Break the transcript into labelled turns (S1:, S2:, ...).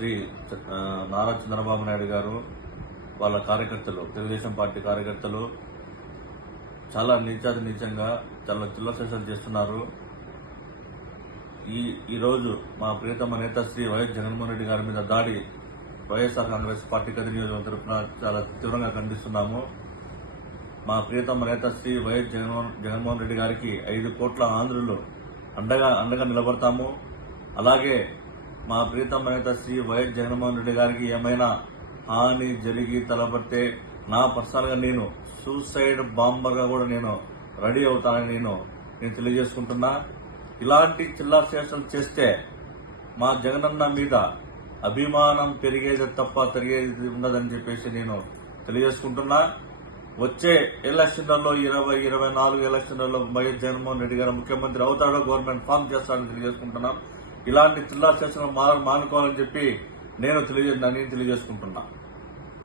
S1: శ్రీ నారా చంద్రబాబు నాయుడు గారు వాళ్ళ కార్యకర్తలు తెలుగుదేశం పార్టీ కార్యకర్తలు చాలా నీచాతి నీచంగా చాలా చిల్లసేషాలు చేస్తున్నారు. ఈ ఈరోజు మా ప్రియతమ నేత శ్రీ వైఎస్ జగన్మోహన్ రెడ్డి గారి మీద దాడి వైఎస్ఆర్ కాంగ్రెస్ పార్టీ కది నియోజకవర్గం తరఫున చాలా తీవ్రంగా ఖండిస్తున్నాము. మా ప్రియతమ నేత శ్రీ వైఎస్ జగన్మోహన్ జగన్మోహన్ రెడ్డి గారికి ఐదు కోట్ల ఆంధ్రులు అండగా అండగా నిలబడతాము. అలాగే మా ప్రీతమ నేత శ్రీ వైఎస్ జగన్మోహన్ రెడ్డి గారికి ఏమైనా హాని జరిగి తలపడితే నా పర్సనల్గా నేను సూసైడ్ బాంబర్గా కూడా నేను రెడీ అవుతానని నేను నేను తెలియజేసుకుంటున్నా. ఇలాంటి చిల్లా చేష్టలు చేస్తే మా జగనన్న మీద అభిమానం పెరిగేది తప్ప తిరిగేది ఉండదని చెప్పేసి నేను తెలియజేసుకుంటున్నా. వచ్చే ఎలక్షన్లలో ఇరవై ఇరవై నాలుగు ఎలక్షన్లలో వైఎస్ జగన్మోహన్ రెడ్డి గారు ముఖ్యమంత్రి అవుతాడో గవర్నమెంట్ ఫామ్ చేస్తాడని తెలియజేసుకుంటున్నాం. ఇలాంటి చిల్లా చేసిన మానుకోవాలని చెప్పి నేను తెలియజే నేను తెలియజేసుకుంటున్నా.